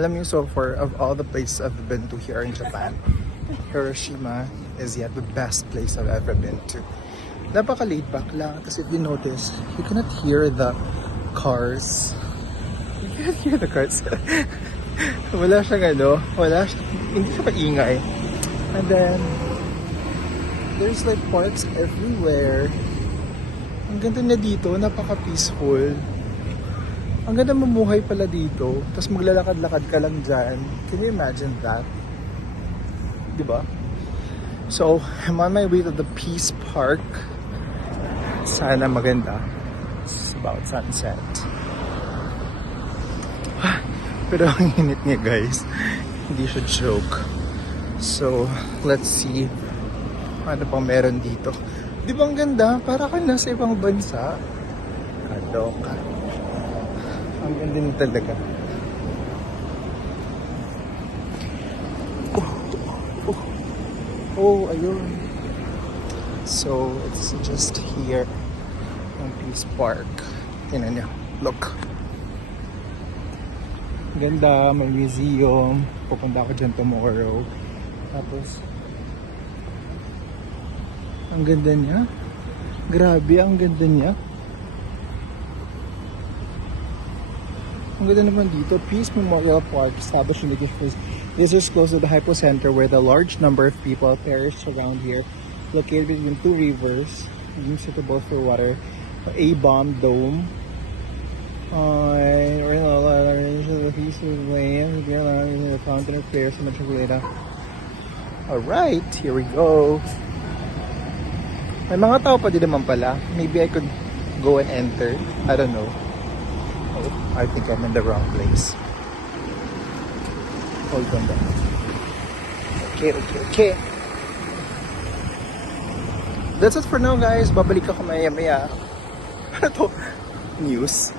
Alam niyo, so far, of all the places I've been to here in Japan, Hiroshima is yet the best place I've ever been to. Napaka-laid back lang. Tapos if you notice, you cannot hear the cars. You cannot hear the cars. Wala siyang hindi siya maingay. And then, there's like parks everywhere. Ang ganda na dito, napaka-peaceful. Ang ganda mamuhay pala dito. Tapos maglalakad-lakad ka lang dyan. Can you imagine that? Diba? So, I'm on my way to the Peace Park. Sana maganda. It's about sunset. Pero ang init niya, guys. Hindi siya joke. So, let's see ano pang meron dito. Di ba ang ganda? Para ka nasa ibang bansa. Kaloka. Ang ganda niya talaga. Oh, ayun. So, it's just here on Peace Park. Tingnan niyo. Look. Ganda, may museum. Pupunta ako dyan tomorrow. Tapos, ang ganda niya. Grabe, ang ganda niya. Ang ganda naman dito. Peace Memorial Park, established in the first. This is close to the Hypocenter where the large number of people perished around here. Located between two rivers, suitable for water. A-bomb dome. Fountain of prayers and Alright, here we go. May mga tao pa din naman pala. Maybe I could go and enter. I don't know. Oh, I think I'm in the wrong place. Hold on down. Okay. That's it for now, guys. Babalik ako maya-maya. Ano to? News.